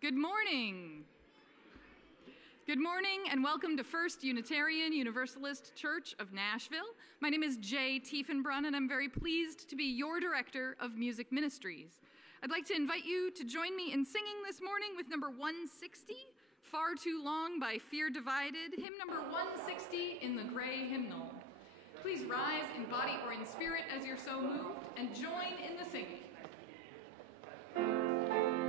Good morning. Good morning and welcome to First Unitarian Universalist Church of Nashville. My name is Jay Tiefenbrunn and I'm very pleased to be your Director of Music Ministries. I'd like to invite you to join me in singing this morning with number 160, Far Too Long by Fear Divided, hymn number 160 in the gray hymnal. Please rise in body or in spirit as you're so moved and join in the singing. Reconciling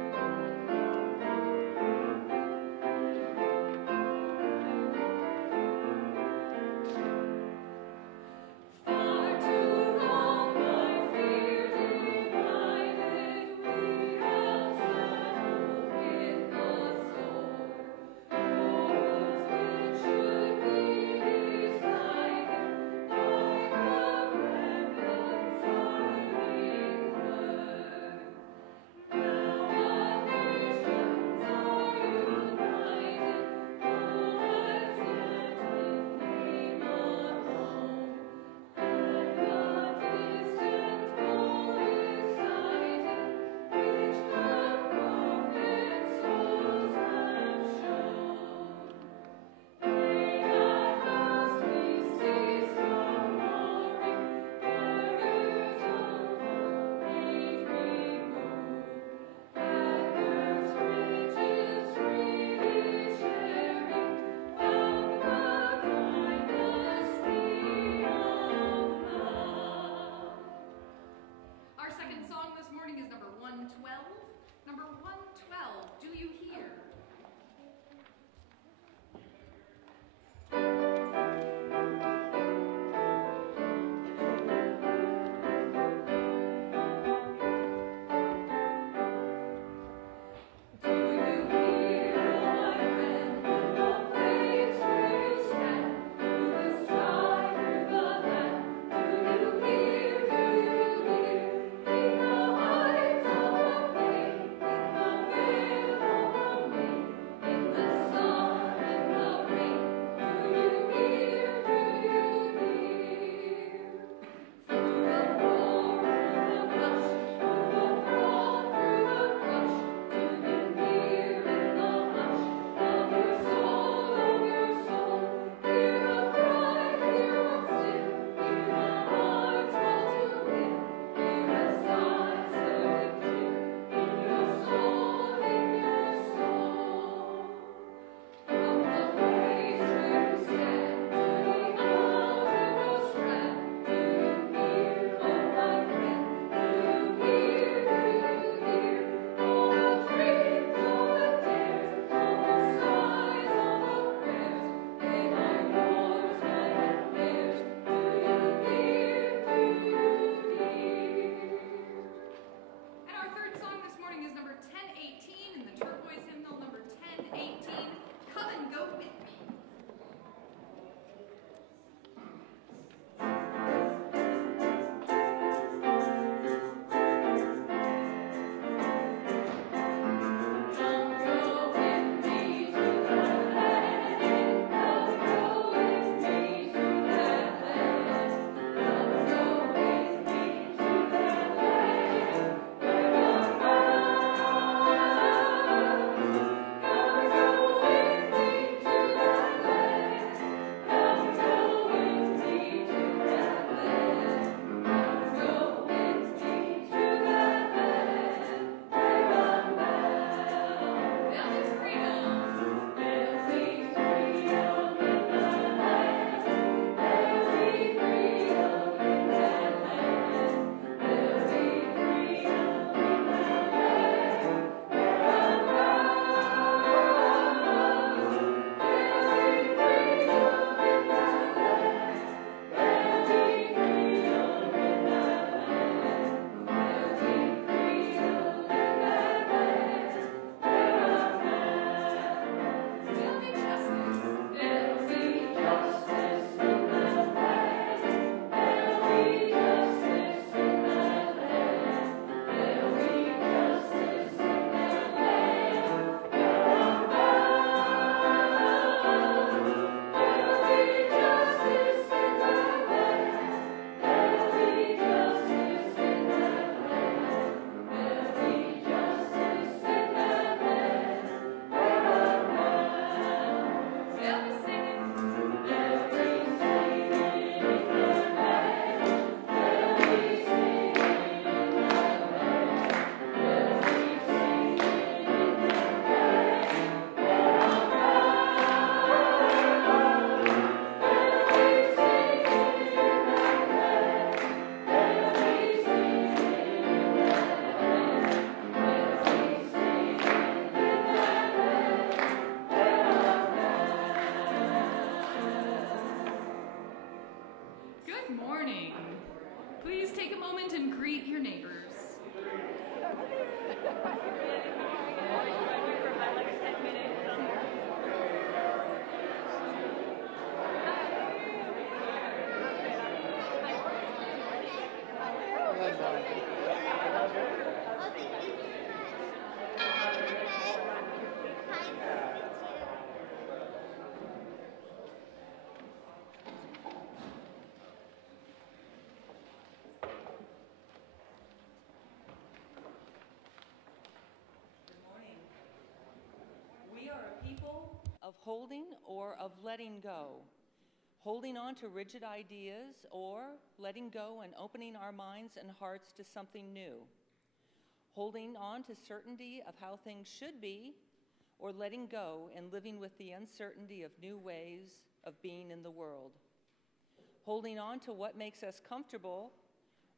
moment and greet your neighbors. Of holding or of letting go, holding on to rigid ideas or letting go and opening our minds and hearts to something new, holding on to certainty of how things should be or letting go and living with the uncertainty of new ways of being in the world, holding on to what makes us comfortable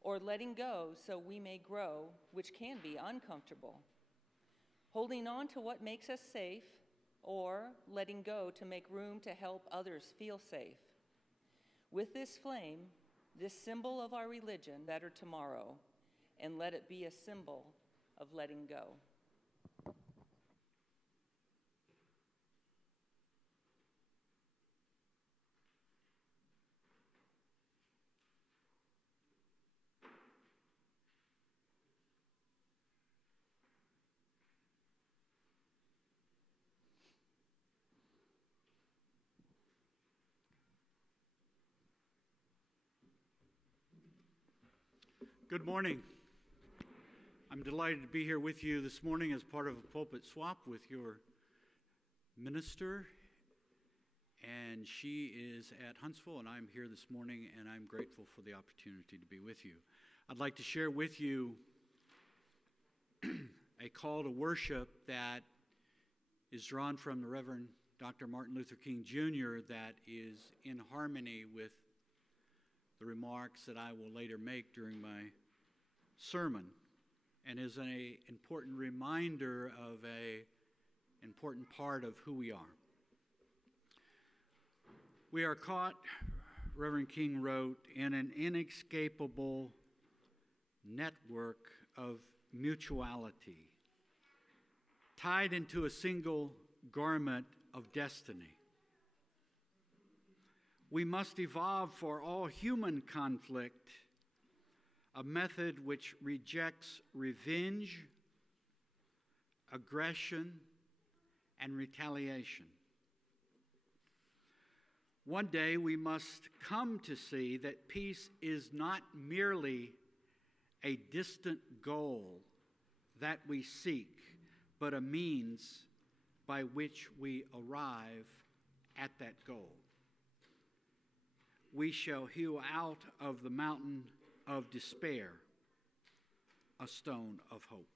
or letting go so we may grow, which can be uncomfortable, holding on to what makes us safe or letting go to make room to help others feel safe. With this flame, this symbol of our religion, better tomorrow, and let it be a symbol of letting go. Good morning. I'm delighted to be here with you this morning as part of a pulpit swap with your minister. And she is at Huntsville, and I'm here this morning, and I'm grateful for the opportunity to be with you. I'd like to share with you a call to worship that is drawn from the Reverend Dr. Martin Luther King Jr. that is in harmony with the remarks that I will later make during my sermon, and is an important reminder of an important part of who we are. We are caught, Reverend King wrote, in an inescapable network of mutuality, tied into a single garment of destiny. We must evolve for all human conflict a method which rejects revenge, aggression, and retaliation. One day we must come to see that peace is not merely a distant goal that we seek, but a means by which we arrive at that goal. We shall hew out of the mountain of despair a stone of hope.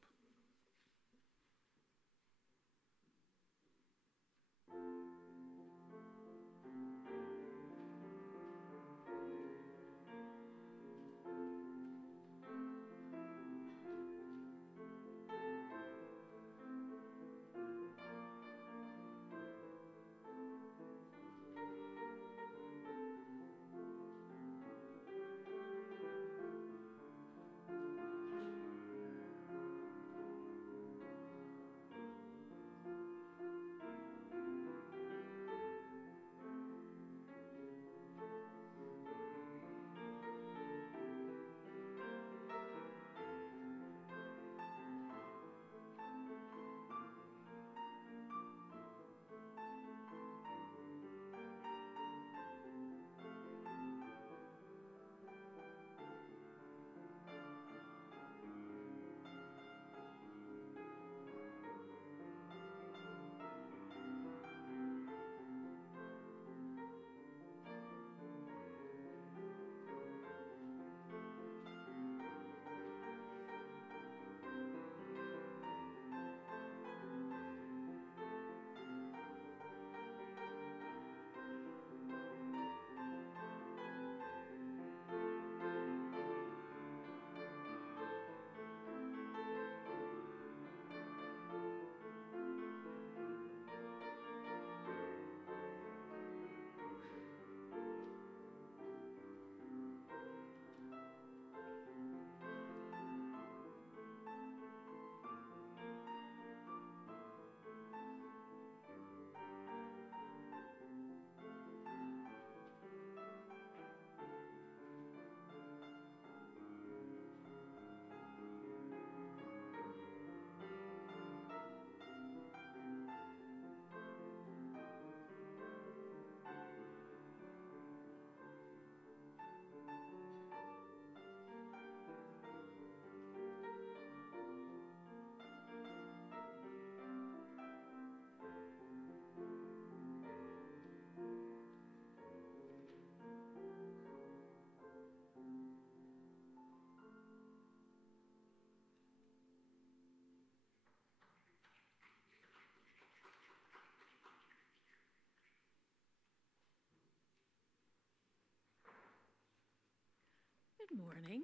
Good morning.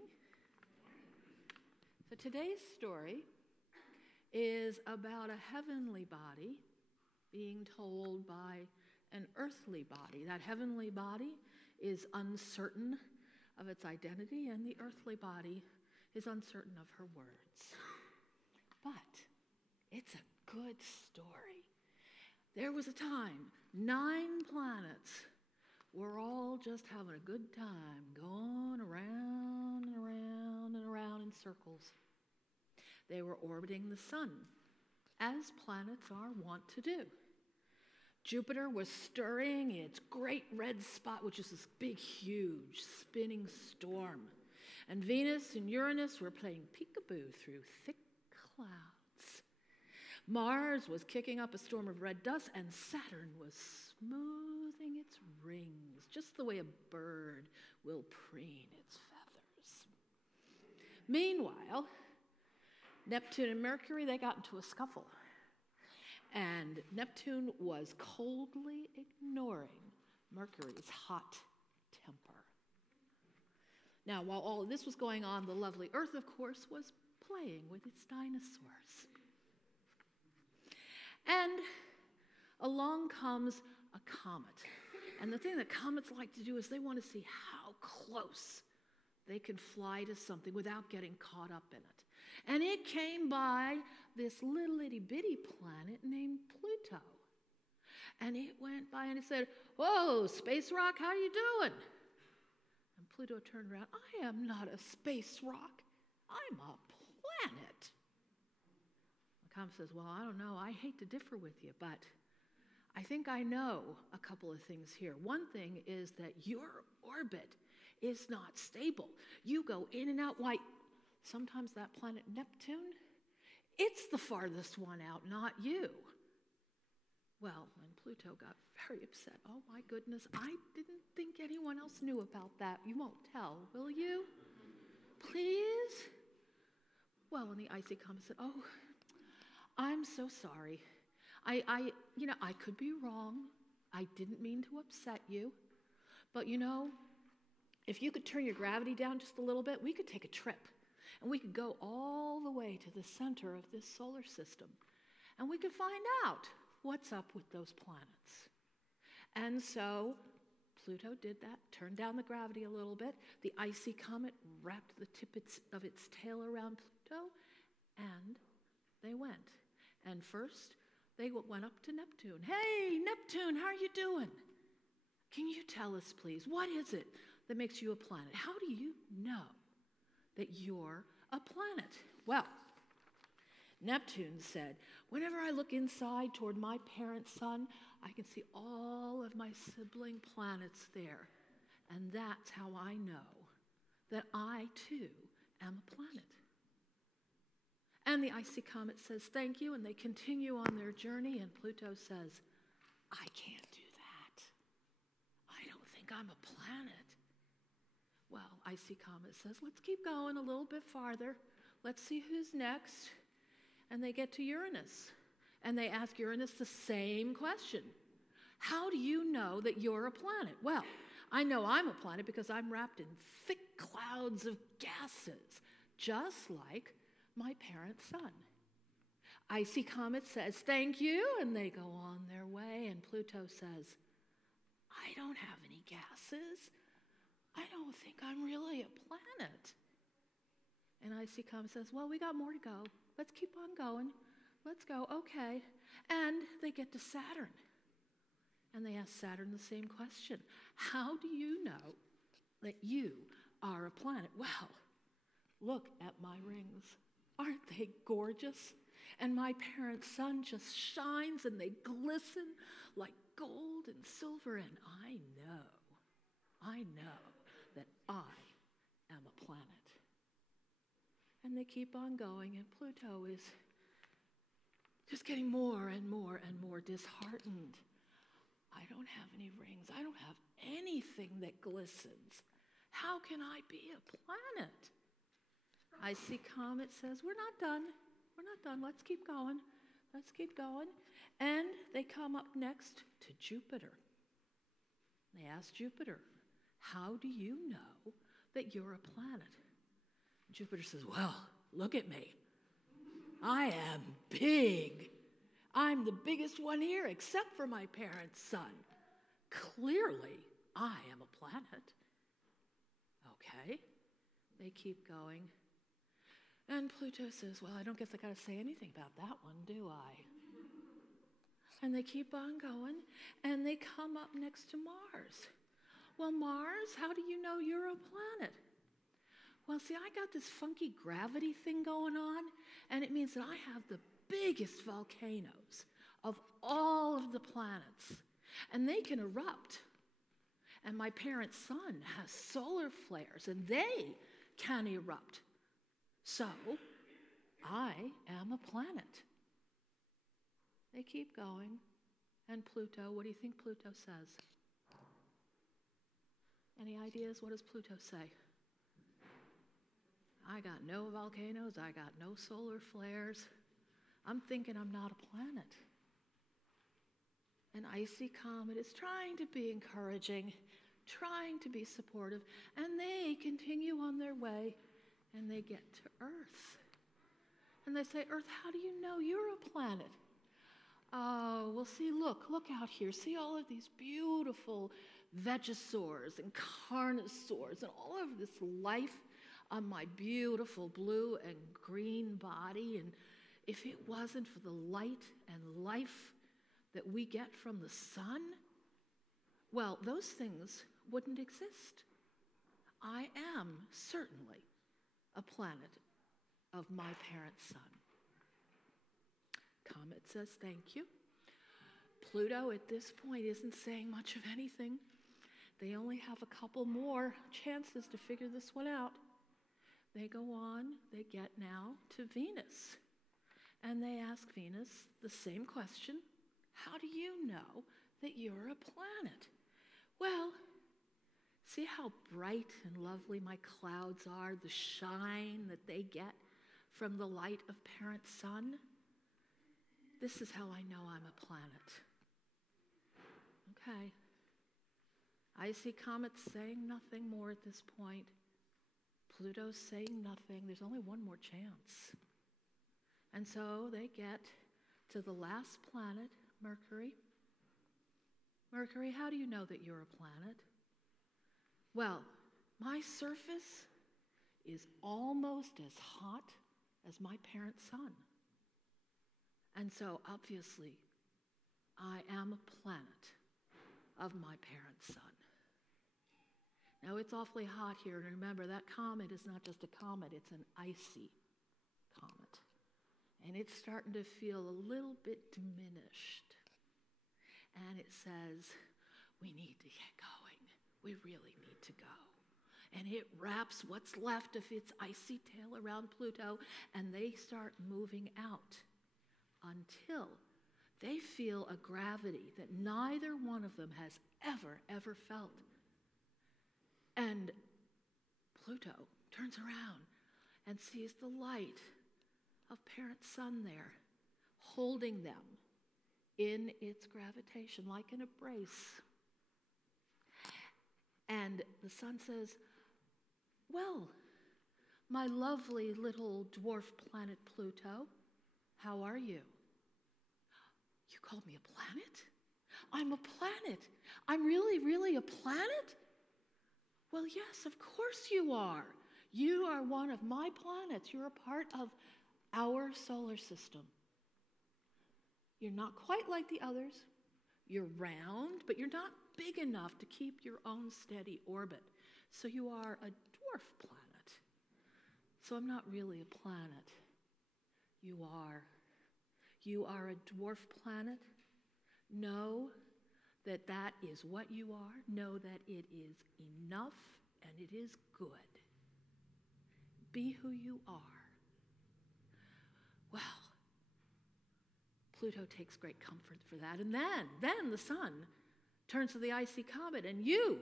So today's story is about a heavenly body being told by an earthly body. That heavenly body is uncertain of its identity, and the earthly body is uncertain of her words. But it's a good story. There was a time, 9 planets were all just having a good time, going around and around and around in circles. They were orbiting the sun, as planets are wont to do. Jupiter was stirring its great red spot, which is this big, huge, spinning storm. And Venus and Uranus were playing peekaboo through thick clouds. Mars was kicking up a storm of red dust, and Saturn was smoothing its rings, just the way a bird will preen its feathers. Meanwhile, Neptune and Mercury, they got into a scuffle. And Neptune was coldly ignoring Mercury's hot temper. Now, while all of this was going on, the lovely Earth, of course, was playing with its dinosaurs. And along comes a comet. And the thing that comets like to do is they want to see how close they can fly to something without getting caught up in it. And it came by this little itty bitty planet named Pluto. And it went by and it said, "Whoa, space rock, how you doing?" And Pluto turned around, "I am not a space rock. I'm a planet." The comet says, "Well, I don't know. I hate to differ with you, but I think I know a couple of things here. One thing is that your orbit is not stable. You go in and out. Why, sometimes that planet Neptune, it's the farthest one out, not you." Well, and Pluto got very upset. "Oh my goodness, I didn't think anyone else knew about that. You won't tell, will you? Please?" Well, and the icy comet said, "Oh, I'm so sorry. I could be wrong. I didn't mean to upset you. But if you could turn your gravity down just a little bit, we could take a trip. And we could go all the way to the center of this solar system. And we could find out what's up with those planets." And so Pluto did that, turned down the gravity a little bit. The icy comet wrapped the tip of its tail around Pluto, and they went. And first, they went up to Neptune. "Hey, Neptune, how are you doing? Can you tell us, please, what is it that makes you a planet? How do you know that you're a planet?" Well, Neptune said, "Whenever I look inside toward my parent sun, I can see all of my sibling planets there. And that's how I know that I, too, am a planet." And the icy comet says, "Thank you," and they continue on their journey, and Pluto says, "I can't do that. I don't think I'm a planet." Well, icy comet says, "Let's keep going a little bit farther. Let's see who's next." And they get to Uranus, and they ask Uranus the same question. "How do you know that you're a planet?" "Well, I know I'm a planet because I'm wrapped in thick clouds of gases, just like my parent sun." Icy comet says, "Thank you," and they go on their way, and Pluto says, "I don't have any gases. I don't think I'm really a planet." And icy comet says, "Well, we got more to go. Let's keep on going. Let's go." "Okay." And they get to Saturn. And they ask Saturn the same question. "How do you know that you are a planet?" "Well, look at my rings. Aren't they gorgeous? And my parent sun just shines and they glisten like gold and silver, and I know that I am a planet." And they keep on going, and Pluto is just getting more and more and more disheartened. "I don't have any rings. I don't have anything that glistens. How can I be a planet?" Icy comet says, "We're not done. We're not done. Let's keep going. Let's keep going." And they come up next to Jupiter. They ask Jupiter, "How do you know that you're a planet? Jupiter says, well, look at me. I am big. I'm the biggest one here except for my parents' son. Clearly, I am a planet. Okay. They keep going. And Pluto says, well, I don't guess I got to say anything about that one, do I? And they keep on going, and they come up next to Mars. Well, Mars, how do you know you're a planet? Well, see, I got this funky gravity thing going on, and it means that I have the biggest volcanoes of all of the planets, and they can erupt. And my parents' sun has solar flares, and they can erupt. So, I am a planet. They keep going, and Pluto, what do you think Pluto says? Any ideas? What does Pluto say? I got no volcanoes, I got no solar flares. I'm thinking I'm not a planet. An icy comet is trying to be encouraging, trying to be supportive, and they continue on their way, and they get to Earth. And they say, Earth, how do you know you're a planet? Oh, well, see, look out here. See all of these beautiful vegisaurs and carnosaurs and all of this life on my beautiful blue and green body. And if it wasn't for the light and life that we get from the sun, well, those things wouldn't exist. I am certainly a planet of my parents' sun. Comet says thank you. Pluto at this point isn't saying much of anything. They only have a couple more chances to figure this one out. They go on, they get now to Venus. And they ask Venus the same question. How do you know that you're a planet? Well, see how bright and lovely my clouds are, the shine that they get from the light of parent sun? This is how I know I'm a planet. Okay. Icy Comet's saying nothing more at this point. Pluto's saying nothing. There's only one more chance. And so they get to the last planet, Mercury. Mercury, how do you know that you're a planet? Well, my surface is almost as hot as my parent sun. And so, obviously, I am a planet of my parent's sun. Now, it's awfully hot here, and remember, that comet is not just a comet, it's an icy comet. And it's starting to feel a little bit diminished. And it says, we need to get going. We really need to go. And it wraps what's left of its icy tail around Pluto, and they start moving out until they feel a gravity that neither one of them has ever felt. And Pluto turns around and sees the light of parent sun there, holding them in its gravitation like an embrace. And the sun says, well, my lovely little dwarf planet Pluto, how are you? You called me a planet? I'm a planet. I'm really a planet? Well, yes, of course you are. You are one of my planets. You're a part of our solar system. You're not quite like the others. You're round, but you're not big enough to keep your own steady orbit. So you are a dwarf planet. So I'm not really a planet. You are. You are a dwarf planet. Know that that is what you are. Know that it is enough and it is good. Be who you are. Well, Pluto takes great comfort for that. And then the sun turns to the icy comet, and you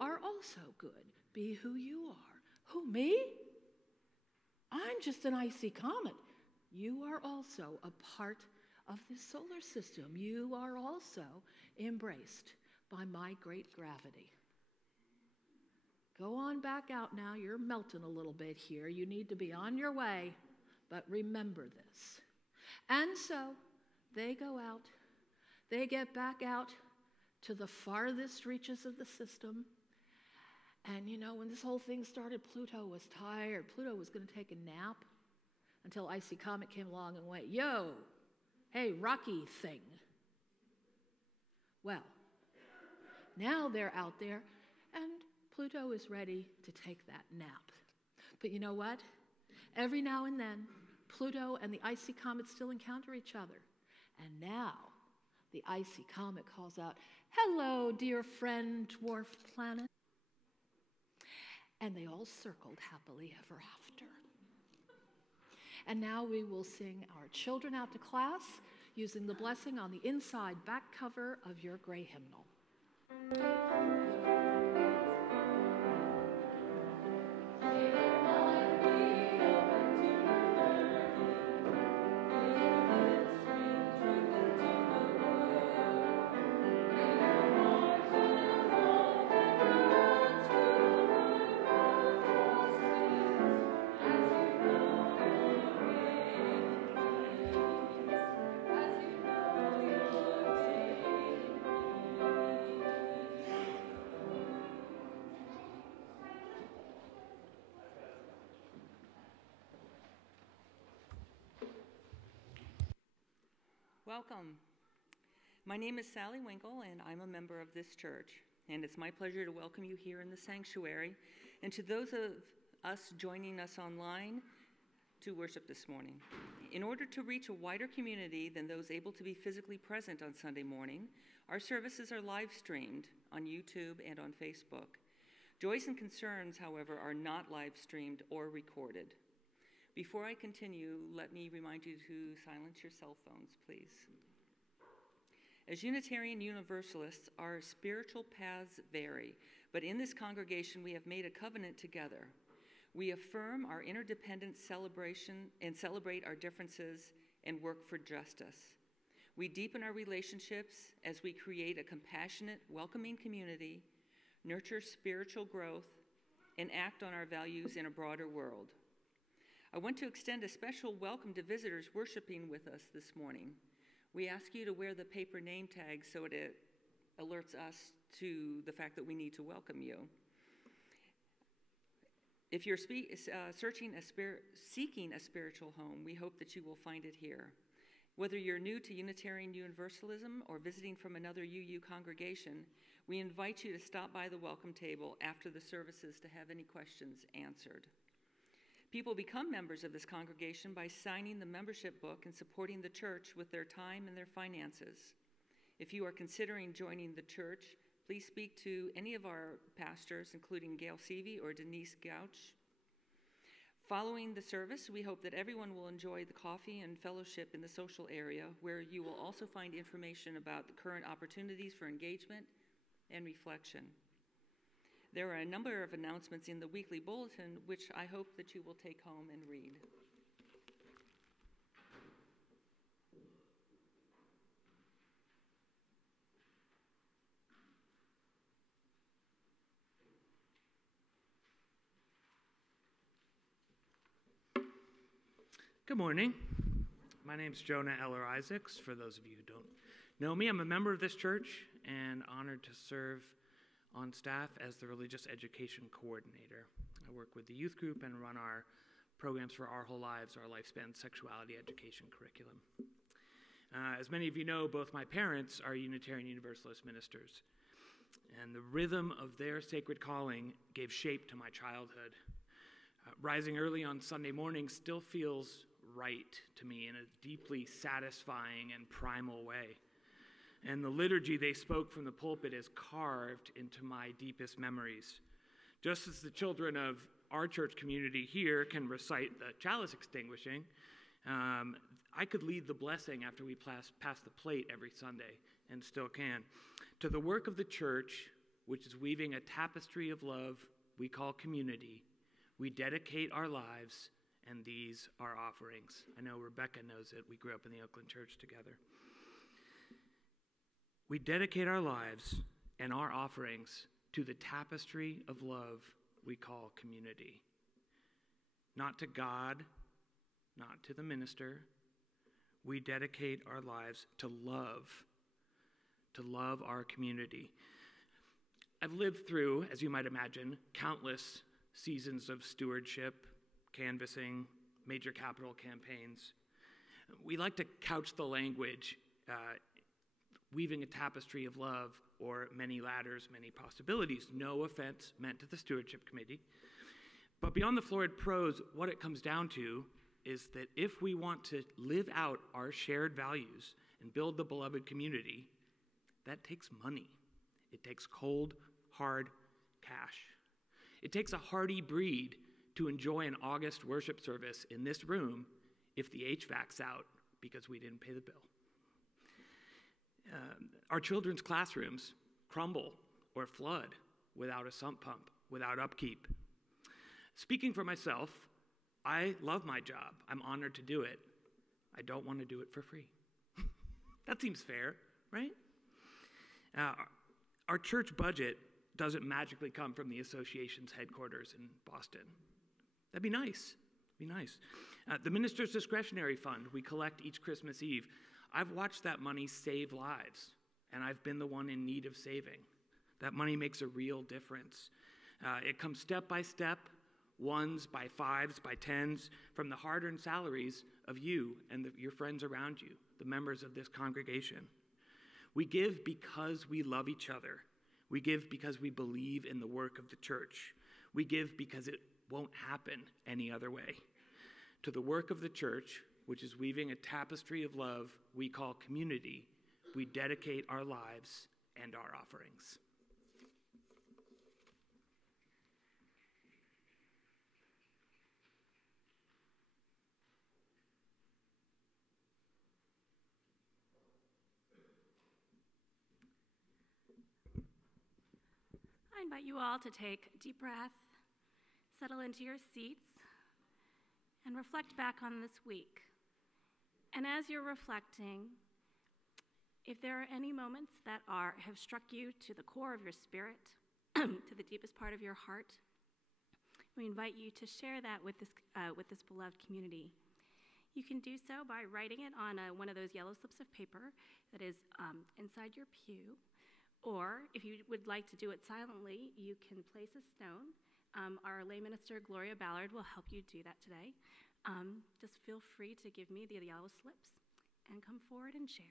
are also good. Be who you are. Who, me? I'm just an icy comet. You are also a part of this solar system. You are also embraced by my great gravity. Go on back out now. You're melting a little bit here. You need to be on your way, but remember this. And so they go out. They get back out to the farthest reaches of the system. And you know, when this whole thing started, Pluto was tired. Pluto was going to take a nap until Icy Comet came along and went, yo, hey, Rocky thing. Well, now they're out there, and Pluto is ready to take that nap. But you know what? Every now and then, Pluto and the Icy Comet still encounter each other. And now, the Icy Comet calls out, hello, dear friend, dwarf planet. And they all circled happily ever after. And now we will sing our children out to class using the blessing on the inside back cover of your gray hymnal. Welcome. My name is Sally Winkle, and I'm a member of this church. And it's my pleasure to welcome you here in the sanctuary, and to those of us joining us online to worship this morning. In order to reach a wider community than those able to be physically present on Sunday morning, our services are live streamed on YouTube and on Facebook. Joys and concerns, however, are not live streamed or recorded. Before I continue, let me remind you to silence your cell phones, please. As Unitarian Universalists, our spiritual paths vary, but in this congregation we have made a covenant together. We affirm our interdependent celebration and celebrate our differences and work for justice. We deepen our relationships as we create a compassionate, welcoming community, nurture spiritual growth, and act on our values in a broader world. I want to extend a special welcome to visitors worshiping with us this morning. We ask you to wear the paper name tag so it alerts us to the fact that we need to welcome you. If you're seeking a spiritual home, we hope that you will find it here. Whether you're new to Unitarian Universalism or visiting from another UU congregation, we invite you to stop by the welcome table after the services to have any questions answered. People become members of this congregation by signing the membership book and supporting the church with their time and their finances. If you are considering joining the church, please speak to any of our pastors, including Gail Seavey or Denise Gouch. Following the service, we hope that everyone will enjoy the coffee and fellowship in the social area, where you will also find information about the current opportunities for engagement and reflection. There are a number of announcements in the weekly bulletin, which I hope that you will take home and read. Good morning. My name's Jonah Eller Isaacs. For those of you who don't know me, I'm a member of this church and honored to serve on staff as the Religious Education Coordinator. I work with the youth group and run our programs for Our Whole Lives, our lifespan sexuality education curriculum. As many of you know, both my parents are Unitarian Universalist ministers, and the rhythm of their sacred calling gave shape to my childhood. Rising early on Sunday morning still feels right to me in a deeply satisfying and primal way. And the liturgy they spoke from the pulpit is carved into my deepest memories. Just as the children of our church community here can recite the chalice extinguishing, I could lead the blessing after we pass the plate every Sunday, and still can. To the work of the church, which is weaving a tapestry of love we call community, we dedicate our lives, and these are offerings. I know Rebecca knows it. We grew up in the Oakland church together. We dedicate our lives and our offerings to the tapestry of love we call community. Not to God, not to the minister. We dedicate our lives to love our community. I've lived through, as you might imagine, countless seasons of stewardship, canvassing, major capital campaigns. We like to couch the language, weaving a tapestry of love, or many ladders, many possibilities. No offense meant to the stewardship committee. But beyond the florid prose, what it comes down to is that if we want to live out our shared values and build the beloved community, that takes money. It takes cold, hard cash. It takes a hardy breed to enjoy an August worship service in this room if the HVAC's out because we didn't pay the bill. Our children's classrooms crumble or flood without a sump pump, without upkeep. Speaking for myself, I love my job. I'm honored to do it. I don't want to do it for free. That seems fair, right? Our church budget doesn't magically come from the association's headquarters in Boston. That'd be nice. The minister's discretionary fund we collect each Christmas Eve, I've watched that money save lives, and I've been the one in need of saving. That money makes a real difference. It comes step by step, ones by fives by tens, from the hard-earned salaries of you and your friends around you, the members of this congregation. We give because we love each other. We give because we believe in the work of the church. We give because it won't happen any other way. To the work of the church, which is weaving a tapestry of love we call community, we dedicate our lives and our offerings. I invite you all to take a deep breath, settle into your seats, and reflect back on this week. And as you're reflecting, if there are any moments that have struck you to the core of your spirit, to the deepest part of your heart, we invite you to share that with this beloved community. You can do so by writing it on one of those yellow slips of paper that is inside your pew. Or if you would like to do it silently, you can place a stone. Our lay minister, Gloria Ballard, will help you do that today. Just feel free to give me the yellow slips and come forward and share.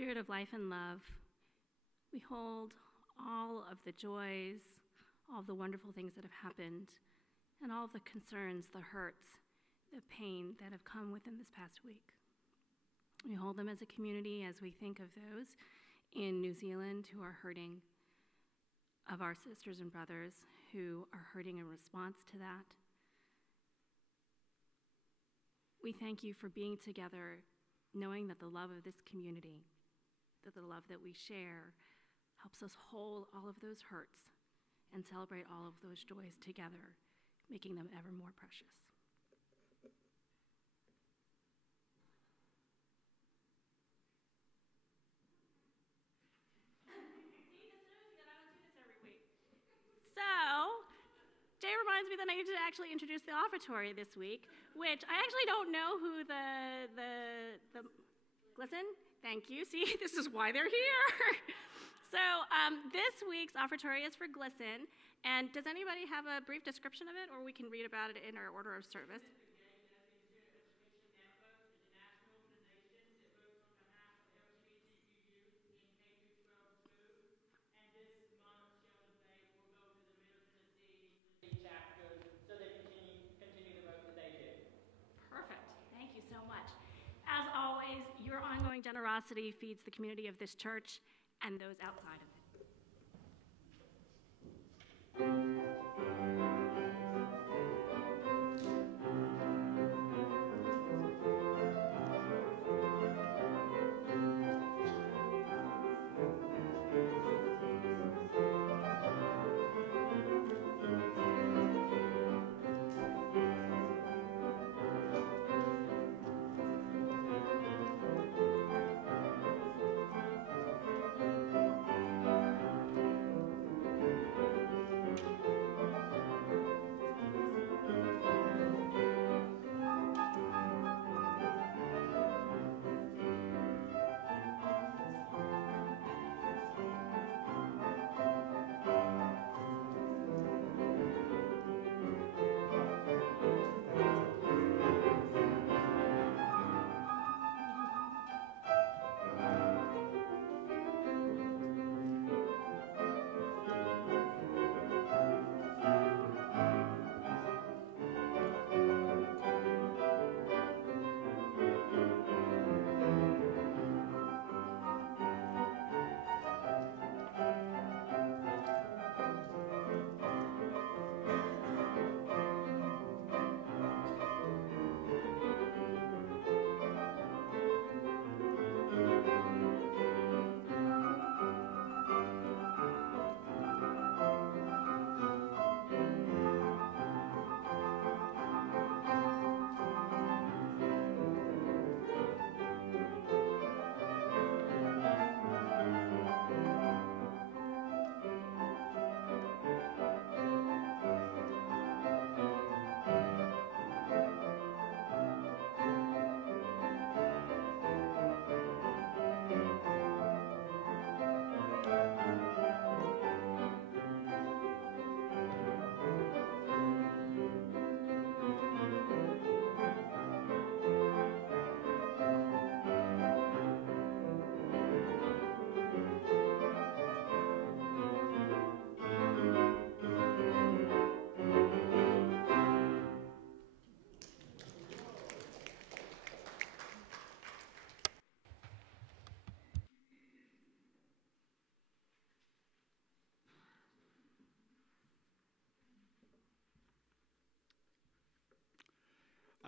Spirit of life and love, we hold all of the joys, all of the wonderful things that have happened, and all of the concerns, the hurts, the pain that have come within this past week. We hold them as a community as we think of those in New Zealand who are hurting, of our sisters and brothers who are hurting in response to that. We thank you for being together, knowing that the love of this community, that the love that we share, helps us hold all of those hurts and celebrate all of those joys together, making them ever more precious. So, Jay reminds me that I need to actually introduce the offertory this week, which I actually don't know who listen, thank you. See, this is why they're here. So, this week's offertory is for GLSEN, and does anybody have a brief description of it, or we can read about it in our order of service? As always, your ongoing generosity feeds the community of this church and those outside of it.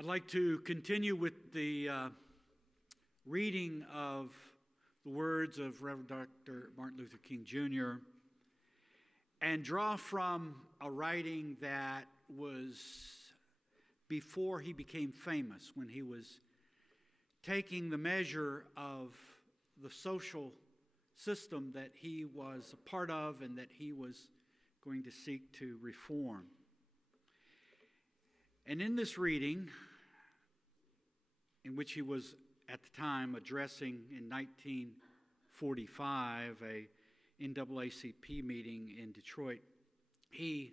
I'd like to continue with the reading of the words of Reverend Dr. Martin Luther King Jr. and draw from a writing that was before he became famous, when he was taking the measure of the social system that he was a part of and that he was going to seek to reform. And in this reading, in which he was at the time addressing in 1945 a NAACP meeting in Detroit, he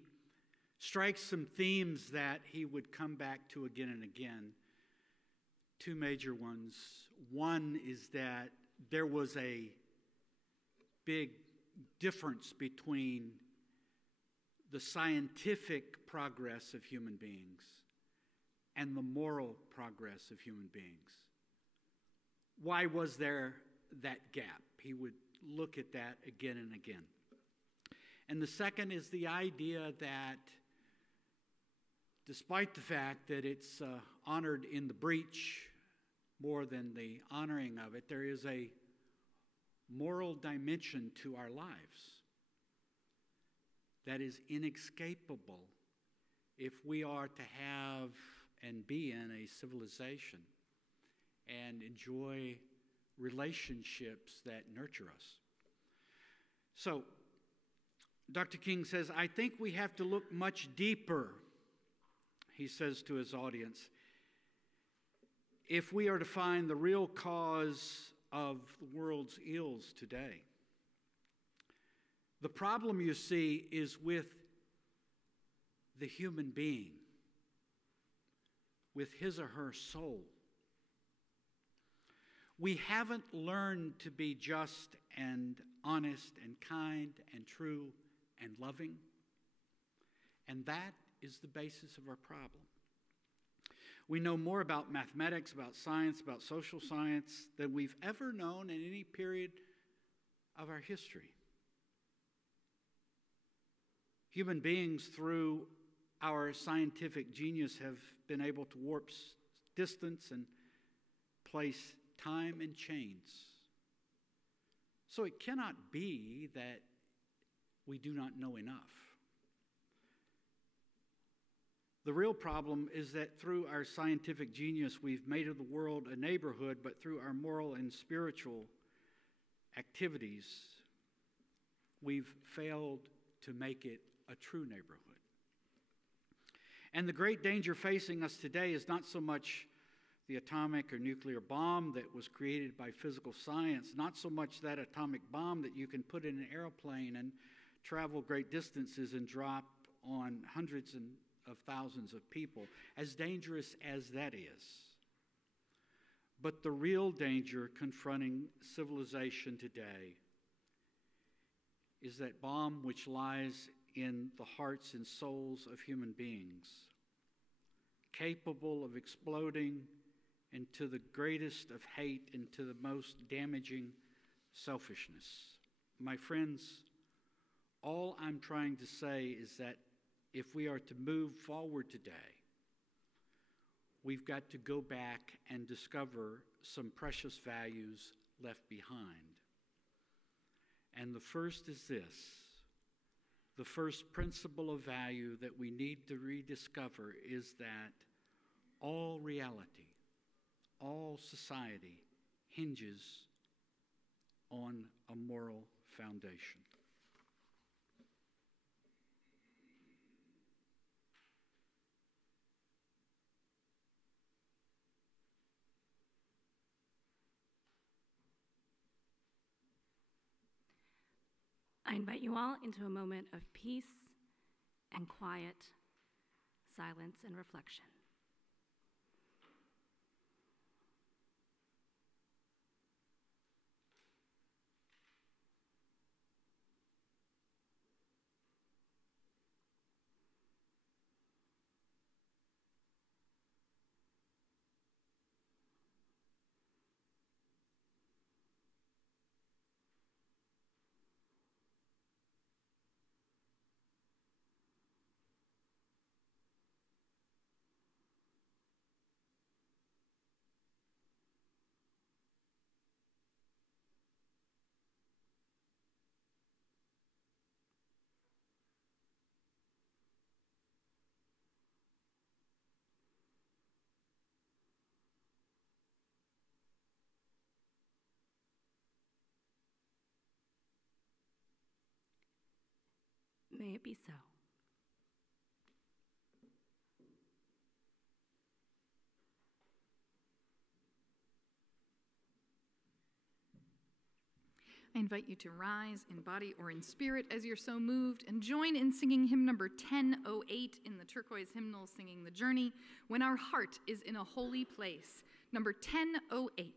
strikes some themes that he would come back to again and again. Two major ones. One is that there was a big difference between the scientific progress of human beings and the moral progress of human beings. why was there that gap? He would look at that again and again. And the second is the idea that despite the fact that it's honored in the breach more than the honoring of it, there is a moral dimension to our lives that is inescapable if we are to have and be in a civilization and enjoy relationships that nurture us. So, Dr. King says, I think we have to look much deeper, he says to his audience, if we are to find the real cause of the world's ills today. The problem, you see, is with the human being, with his or her soul. We haven't learned to be just and honest and kind and true and loving, and that is the basis of our problem. We know more about mathematics, about science, about social science than we've ever known in any period of our history. Human beings, through our scientific genius, have been able to warp distance and place time in chains. So it cannot be that we do not know enough. The real problem is that through our scientific genius, we've made of the world a neighborhood, but through our moral and spiritual activities, we've failed to make it a true neighborhood. And the great danger facing us today is not so much the atomic or nuclear bomb that was created by physical science, not so much that atomic bomb that you can put in an airplane and travel great distances and drop on hundreds of thousands of people, as dangerous as that is. But the real danger confronting civilization today is that bomb which lies in the hearts and souls of human beings, capable of exploding into the greatest of hate, into the most damaging selfishness. My friends, all I'm trying to say is that if we are to move forward today, we've got to go back and discover some precious values left behind. And the first is this. The first principle of value that we need to rediscover is that all reality, all society hinges on a moral foundation. I invite you all into a moment of peace and quiet, silence and reflection. May it be so. I invite you to rise in body or in spirit as you're so moved and join in singing hymn number 1008 in the turquoise hymnal, Singing the Journey, When Our Heart is in a Holy Place, number 1008.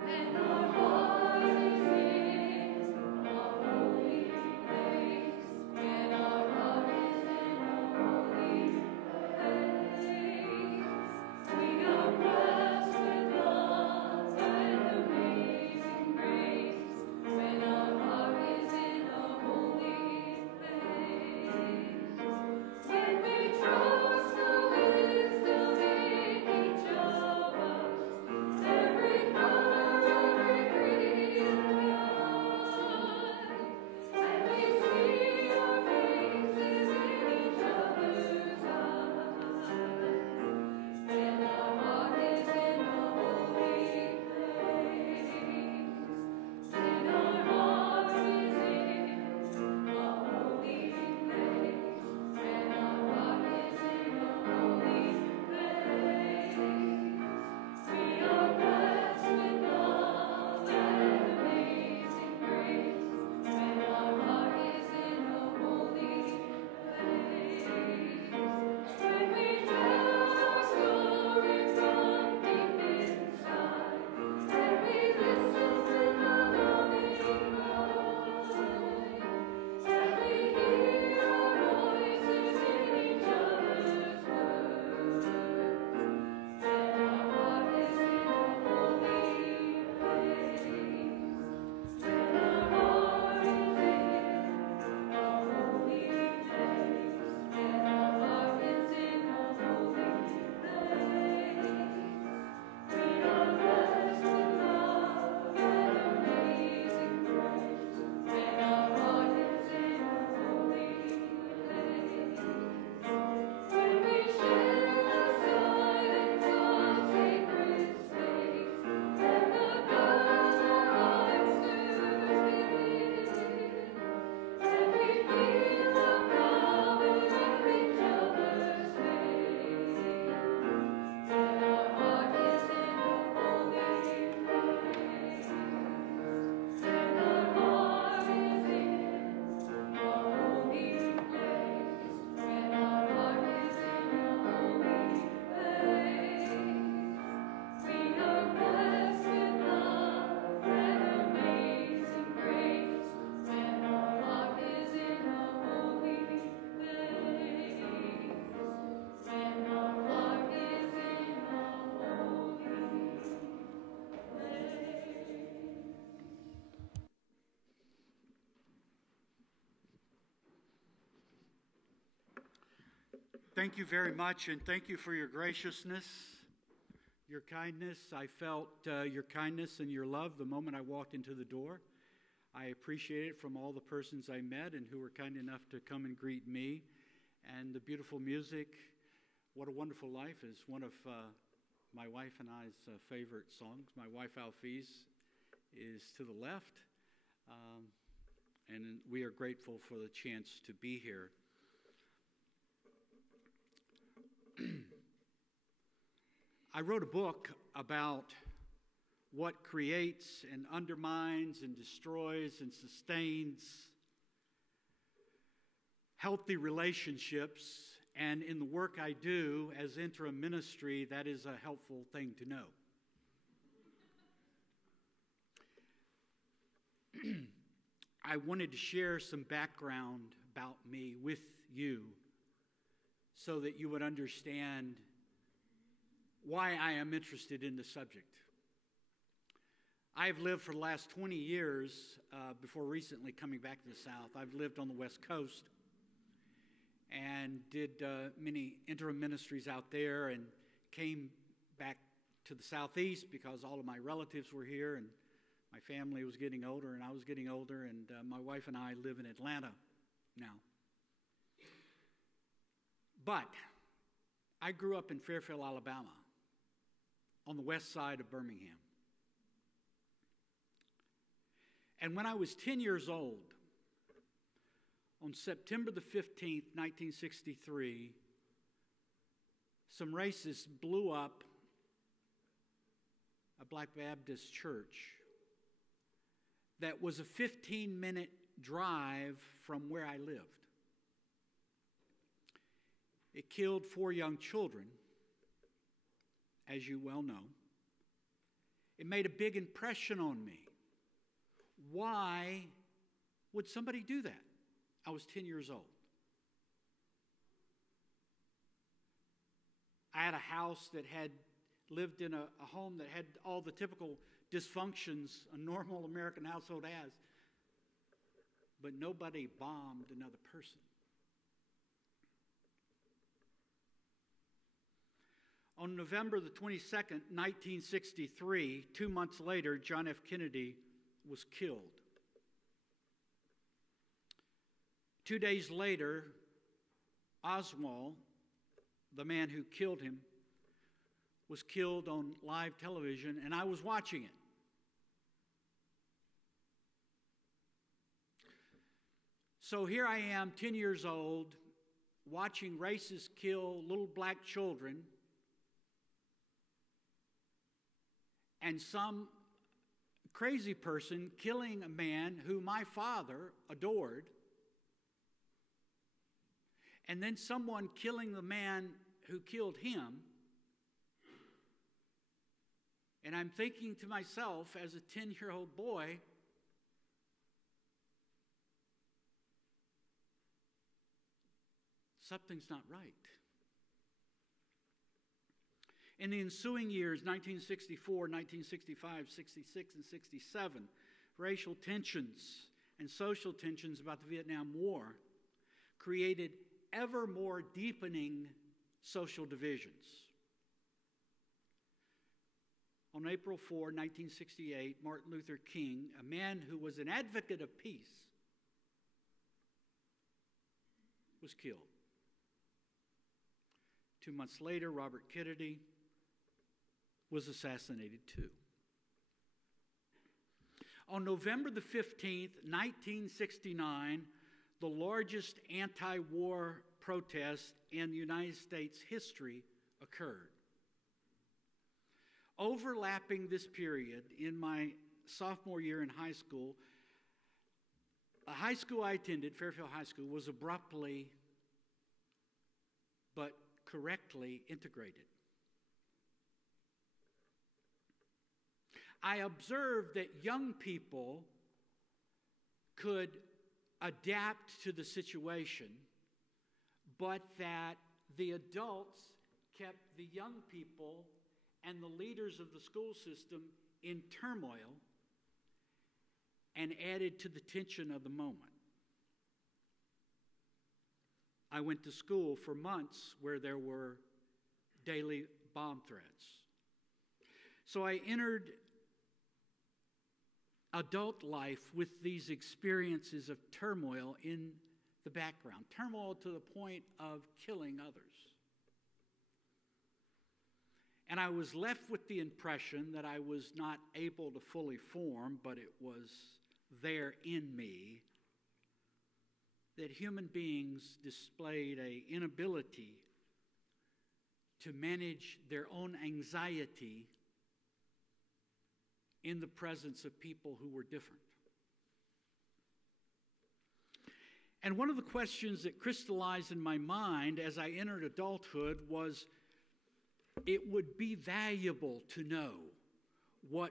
When our heart is in Thank you very much, and thank you for your graciousness, your kindness. I felt your kindness and your love the moment I walked into the door. I appreciate it from all the persons I met and who were kind enough to come and greet me. And the beautiful music, What a Wonderful Life, is one of my wife and I's favorite songs. My wife, Alphys, is to the left, and we are grateful for the chance to be here. I wrote a book about what creates and undermines and destroys and sustains healthy relationships, and in the work I do as interim ministry, that is a helpful thing to know. I wanted to share some background about me with you so that you would understand why I am interested in the subject. I've lived for the last 20 years, before recently coming back to the South. I've lived on the West Coast and did many interim ministries out there, and came back to the Southeast because all of my relatives were here, and my family was getting older, and I was getting older, and my wife and I live in Atlanta now. But I grew up in Fairfield, Alabama, on the west side of Birmingham. And when I was 10 years old, on September the 15th, 1963, some racists blew up a Black Baptist church that was a 15-minute drive from where I lived. It killed 4 young children, as you well know. It made a big impression on me. Why would somebody do that? I was 10 years old. I had a house that had lived in a home that had all the typical dysfunctions a normal American household has, but nobody bombed another person. On November the 22nd, 1963, 2 months later, John F. Kennedy was killed. 2 days later, Oswald, the man who killed him, was killed on live television, and I was watching it. So here I am, 10 years old, watching racists kill little black children, and some crazy person killing a man who my father adored, and then someone killing the man who killed him. And I'm thinking to myself as a 10-year-old boy, something's not right. In the ensuing years, 1964, 1965, 66, and 67, racial tensions and social tensions about the Vietnam War created ever more deepening social divisions. On April 4, 1968, Martin Luther King, a man who was an advocate of peace, was killed. 2 months later, Robert Kennedy was assassinated too. On November the 15th, 1969, the largest anti-war protest in United States history occurred. Overlapping this period in my sophomore year in high school, a high school I attended, Fairfield High School, was abruptly but correctly integrated. I observed that young people could adapt to the situation, but that the adults kept the young people and the leaders of the school system in turmoil and added to the tension of the moment. I went to school for months where there were daily bomb threats. So I entered adult life with these experiences of turmoil in the background, turmoil to the point of killing others. And I was left with the impression that I was not able to fully form, but it was there in me, that human beings displayed an inability to manage their own anxiety in the presence of people who were different. And one of the questions that crystallized in my mind as I entered adulthood was, it would be valuable to know what,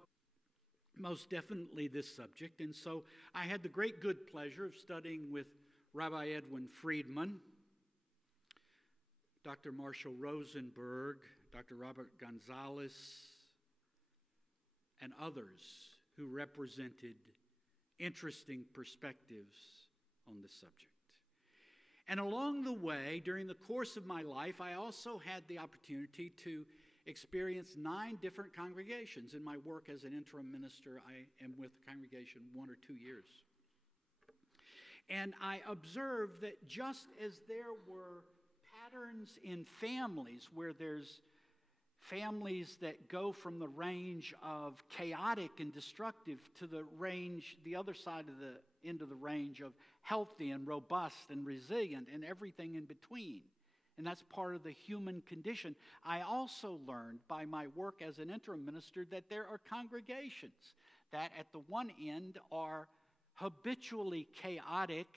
most definitely this subject. And so I had the great good pleasure of studying with Rabbi Edwin Friedman, Dr. Marshall Rosenberg, Dr. Robert Gonzalez, and others who represented interesting perspectives on this subject. And along the way, during the course of my life, I also had the opportunity to experience 9 different congregations. In my work as an interim minister, I am with the congregation 1 or 2 years. And I observed that just as there were patterns in families where there's families that go from the range of chaotic and destructive to the other side of the end of the range of healthy and robust and resilient and everything in between. And that's part of the human condition. I also learned by my work as an interim minister that there are congregations that at the one end are habitually chaotic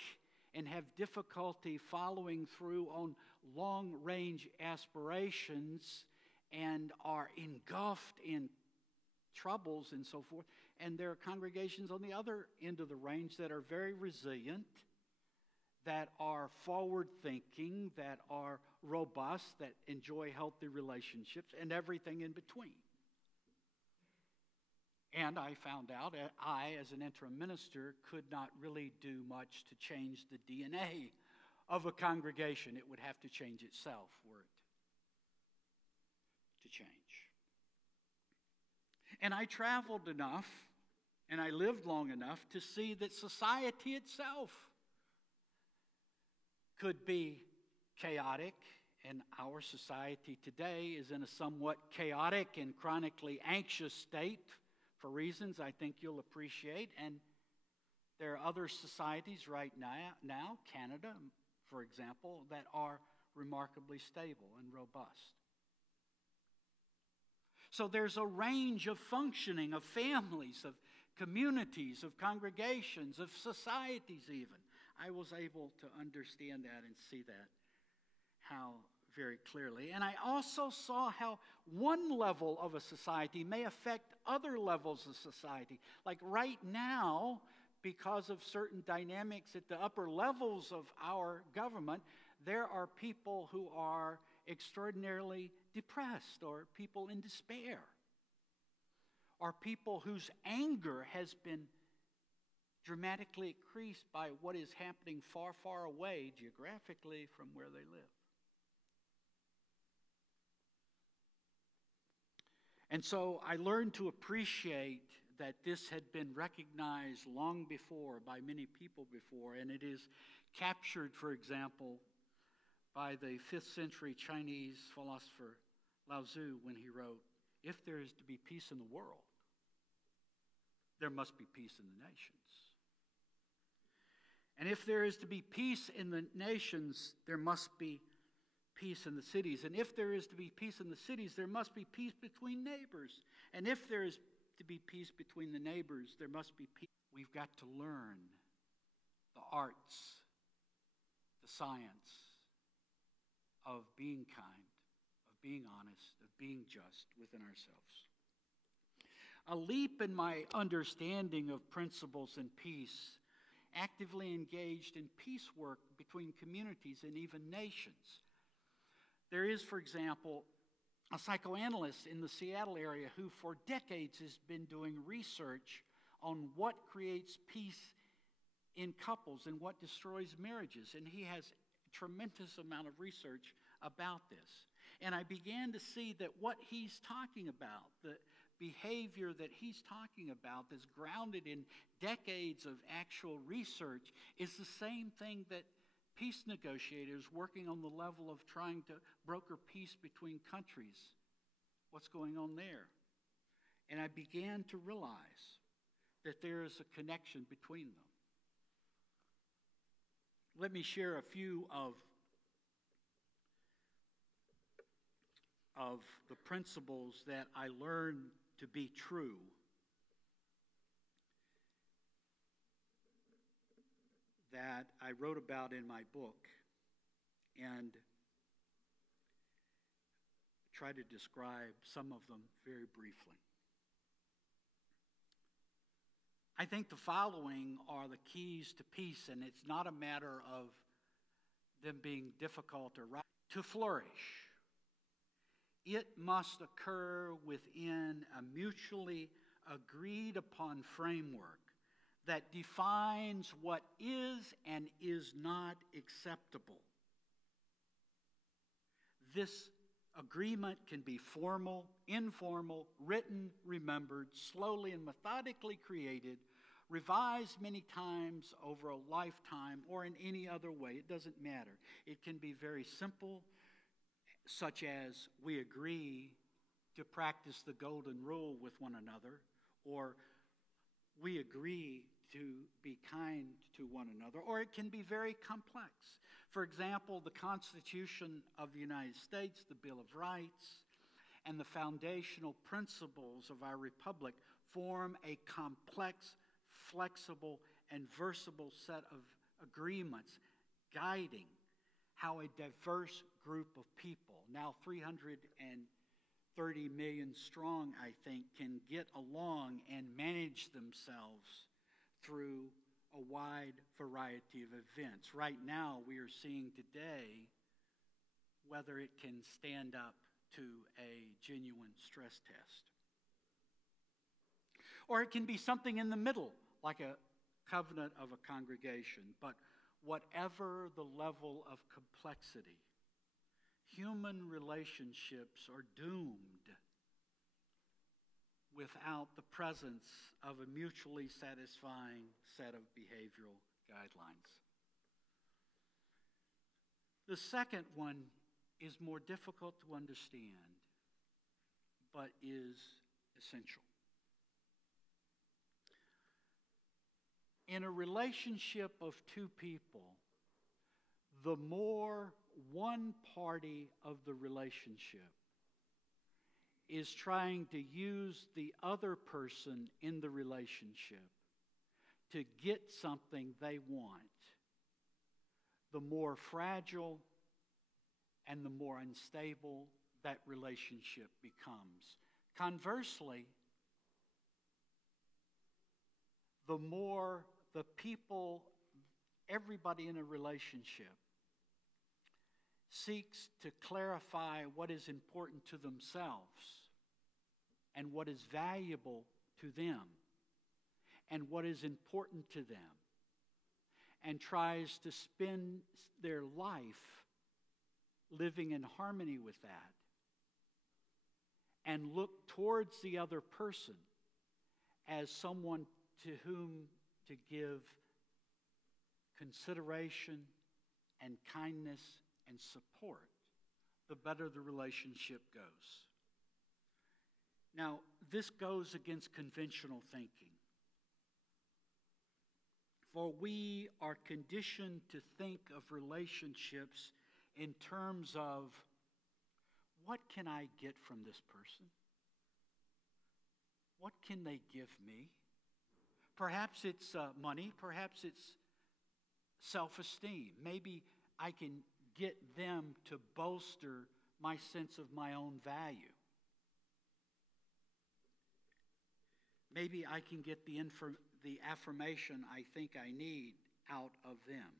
and have difficulty following through on long-range aspirations and are engulfed in troubles and so forth. And there are congregations on the other end of the range that are very resilient, that are forward-thinking, that are robust, that enjoy healthy relationships, and everything in between. And I found out that I, as an interim minister, could not really do much to change the DNA of a congregation. It would have to change itself were it to change. And I traveled enough, and I lived long enough to see that society itself could be chaotic, and our society today is in a somewhat chaotic and chronically anxious state for reasons I think you'll appreciate. And there are other societies right now, Canada, for example, that are remarkably stable and robust. So there's a range of functioning of families, of communities, of congregations, of societies even. I was able to understand that and see that how very clearly. And I also saw how one level of a society may affect other levels of society. Like right now, because of certain dynamics at the upper levels of our government, there are people who are extraordinarily depressed, or people in despair, or people whose anger has been dramatically increased by what is happening far, far away geographically from where they live. And so I learned to appreciate that this had been recognized long before by many people before, and it is captured, for example, by the 5th century Chinese philosopher Lao Tzu when he wrote, "If there is to be peace in the world, there must be peace in the nations. And if there is to be peace in the nations, there must be peace in the cities. And if there is to be peace in the cities, there must be peace between neighbors. And if there is to be peace between the neighbors, there must be peace." We've got to learn the arts, the science of being kind, of being honest, of being just within ourselves. A leap in my understanding of principles and peace, actively engaged in peace work between communities and even nations. There is, for example, a psychoanalyst in the Seattle area who for decades has been doing research on what creates peace in couples and what destroys marriages. And he has tremendous amount of research about this. And I began to see that what he's talking about, the behavior that he's talking about that's grounded in decades of actual research, is the same thing that peace negotiators working on the level of trying to broker peace between countries, what's going on there. And I began to realize that there is a connection between them. Let me share a few of the principles that I learned to be true that I wrote about in my book and try to describe some of them very briefly. I think the following are the keys to peace, and it's not a matter of them being difficult or right. To flourish, it must occur within a mutually agreed upon framework that defines what is and is not acceptable. This agreement can be formal, informal, written, remembered, slowly and methodically created, revised many times over a lifetime, or in any other way. It doesn't matter. It can be very simple, such as we agree to practice the golden rule with one another, or we agree to be kind to one another, or it can be very complex. For example, the Constitution of the United States, the Bill of Rights, and the foundational principles of our republic form a complex, flexible, and versatile set of agreements guiding how a diverse group of people, now 330 million strong, I think, can get along and manage themselves through a wide variety of events. Right now, we are seeing today whether it can stand up to a genuine stress test. Or it can be something in the middle, like a covenant of a congregation. But whatever the level of complexity, human relationships are doomed without the presence of a mutually satisfying set of behavioral guidelines. The second one is more difficult to understand, but is essential. In a relationship of two people, the more one party of the relationship is trying to use the other person in the relationship to get something they want, the more fragile and the more unstable that relationship becomes. Conversely, the more the people, everybody in a relationship, seeks to clarify what is important to themselves and what is valuable to them and what is important to them, and tries to spend their life living in harmony with that, and look towards the other person as someone to whom to give consideration and kindness and support, the better the relationship goes. Now, this goes against conventional thinking. For we are conditioned to think of relationships in terms of, what can I get from this person? What can they give me? Perhaps it's money, perhaps it's self-esteem. Maybe I can get them to bolster my sense of my own value. Maybe I can get the affirmation I think I need out of them.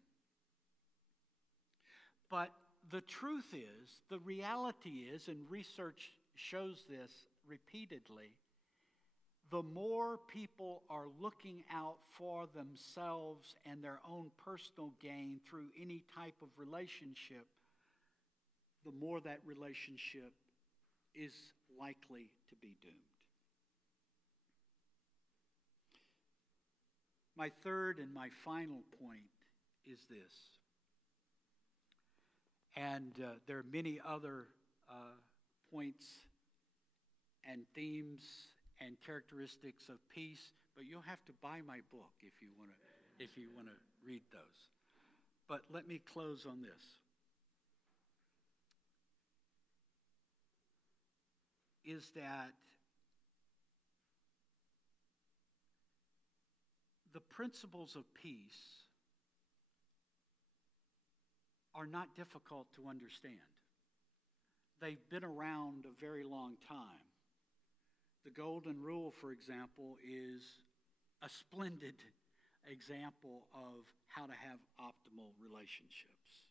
But the truth is, the reality is, and research shows this repeatedly, the more people are looking out for themselves and their own personal gain through any type of relationship, the more that relationship is likely to be doomed. My third and my final point is this, and there are many other points and themes and characteristics of peace, but you'll have to buy my book if you want to read those. But let me close on this. Is that the principles of peace are not difficult to understand. They've been around a very long time. The Golden Rule, for example, is a splendid example of how to have optimal relationships.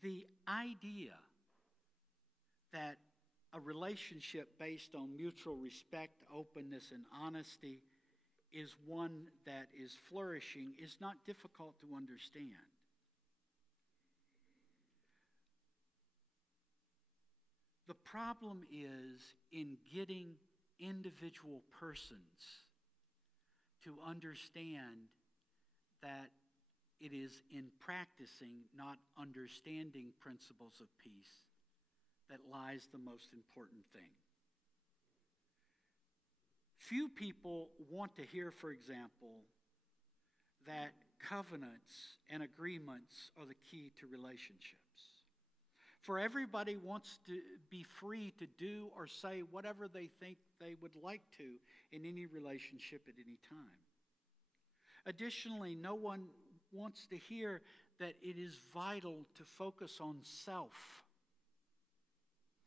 The idea that a relationship based on mutual respect, openness, and honesty is one that is flourishing is not difficult to understand. The problem is in getting individual persons to understand that it is in practicing, not understanding principles of peace, that lies the most important thing. Few people want to hear, for example, that covenants and agreements are the key to relationships. For everybody wants to be free to do or say whatever they think they would like to in any relationship at any time. Additionally, no one wants to hear that it is vital to focus on self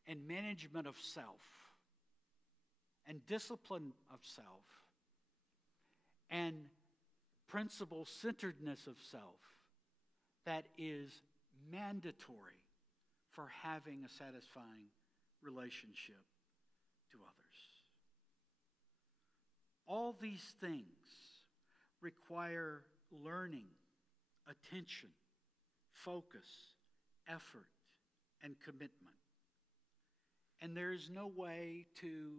and management of self and discipline of self and principle-centeredness of self that is mandatory for having a satisfying relationship to others. All these things require learning, attention, focus, effort, and commitment. And there is no way to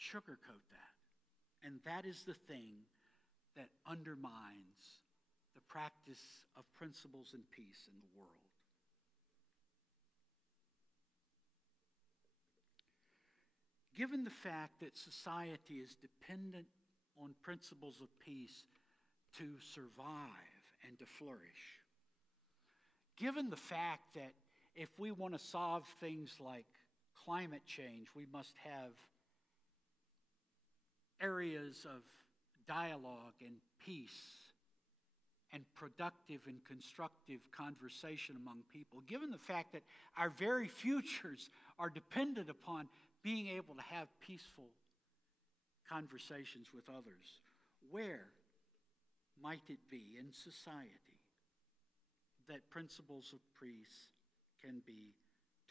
sugarcoat that. And that is the thing that undermines the practice of principles and peace in the world. Given the fact that society is dependent on principles of peace to survive and to flourish, given the fact that if we want to solve things like climate change, we must have areas of dialogue and peace and productive and constructive conversation among people, given the fact that our very futures are dependent upon being able to have peaceful conversations with others, where might it be in society that principles of peace can be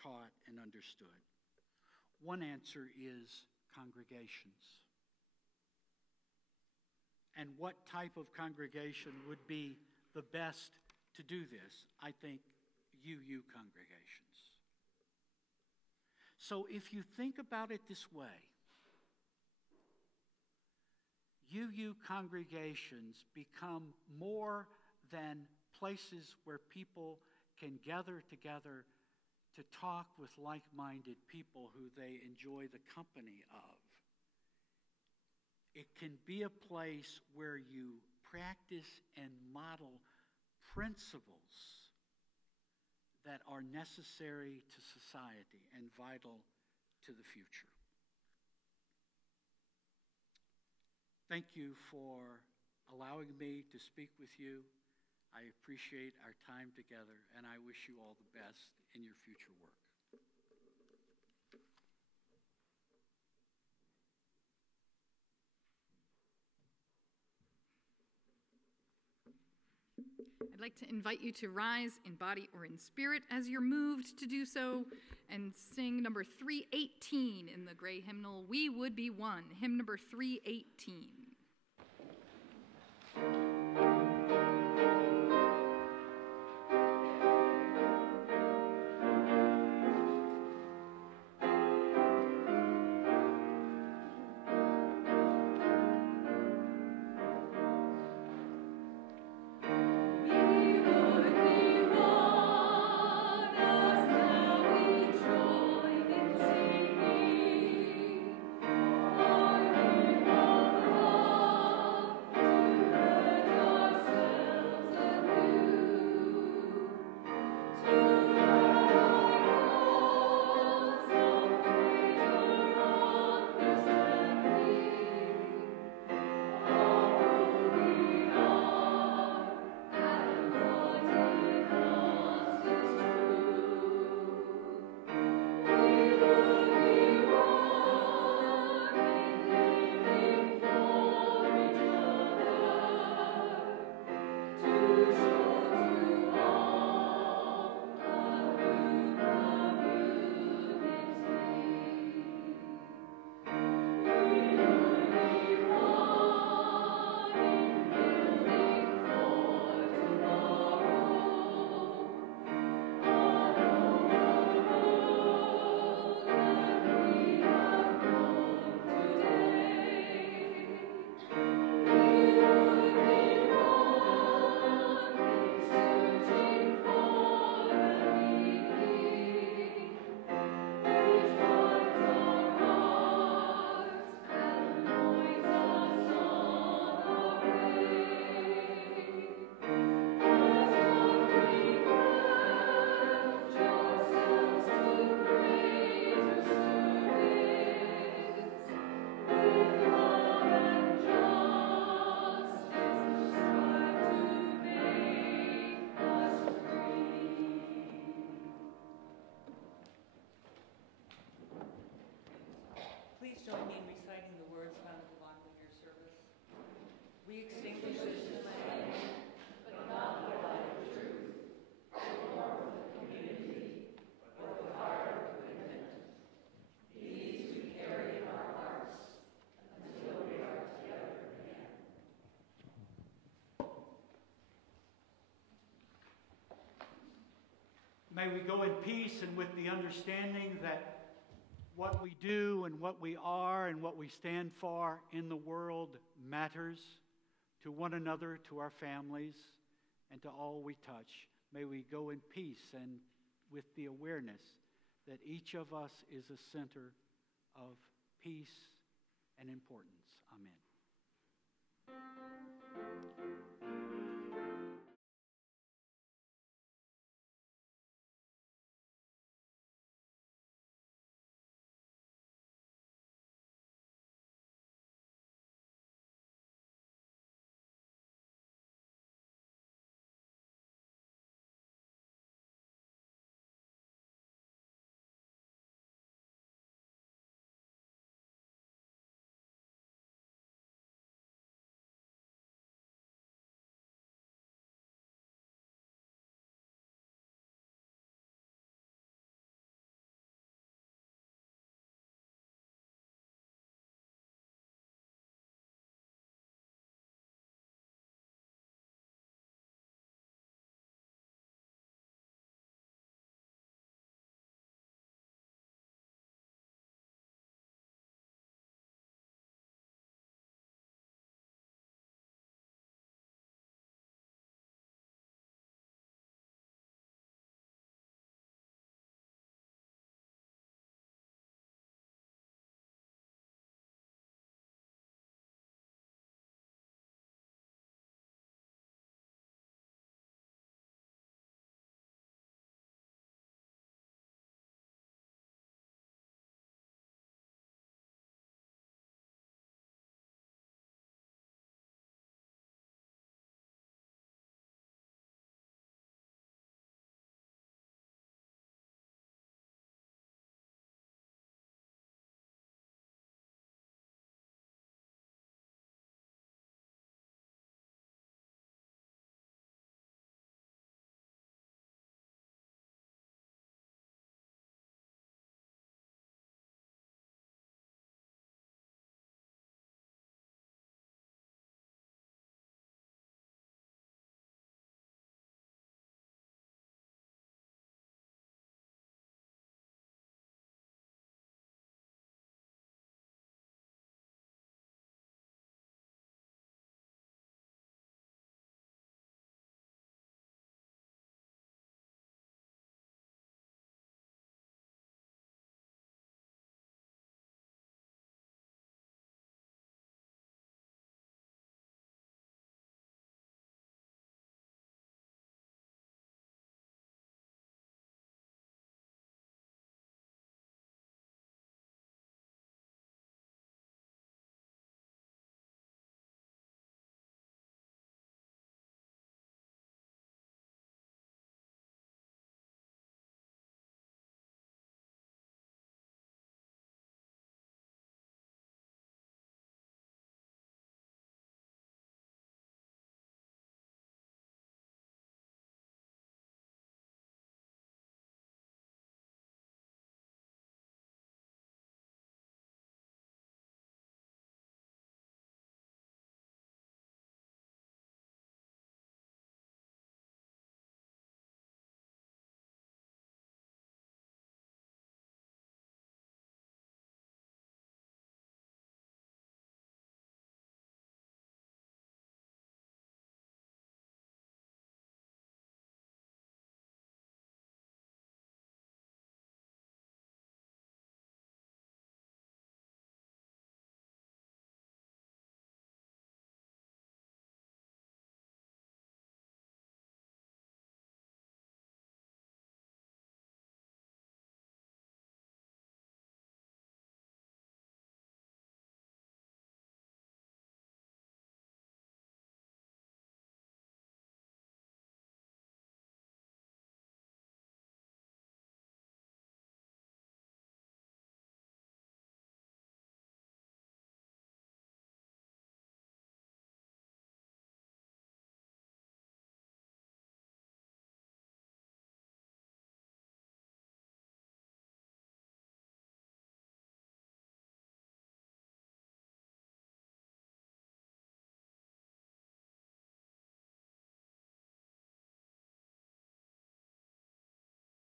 taught and understood? One answer is congregations. And what type of congregation would be the best to do this? I think UU congregations. So if you think about it this way, UU congregations become more than places where people can gather together to talk with like-minded people who they enjoy the company of. It can be a place where you practice and model principles that are necessary to society and vital to the future. Thank you for allowing me to speak with you. I appreciate our time together, and I wish you all the best in your future work. I'd like to invite you to rise in body or in spirit as you're moved to do so and sing number 318 in the gray hymnal, We Would Be One, hymn number 318. Please join me in reciting the words found at the bottom of your service. We extinguish this flame, but not the light of truth, nor the community, but the fire of commitment. These we carry in our hearts until we are together again. May we go in peace and with the understanding that what we do and what we are and what we stand for in the world matters to one another, to our families, and to all we touch. May we go in peace and with the awareness that each of us is a center of peace and importance. Amen.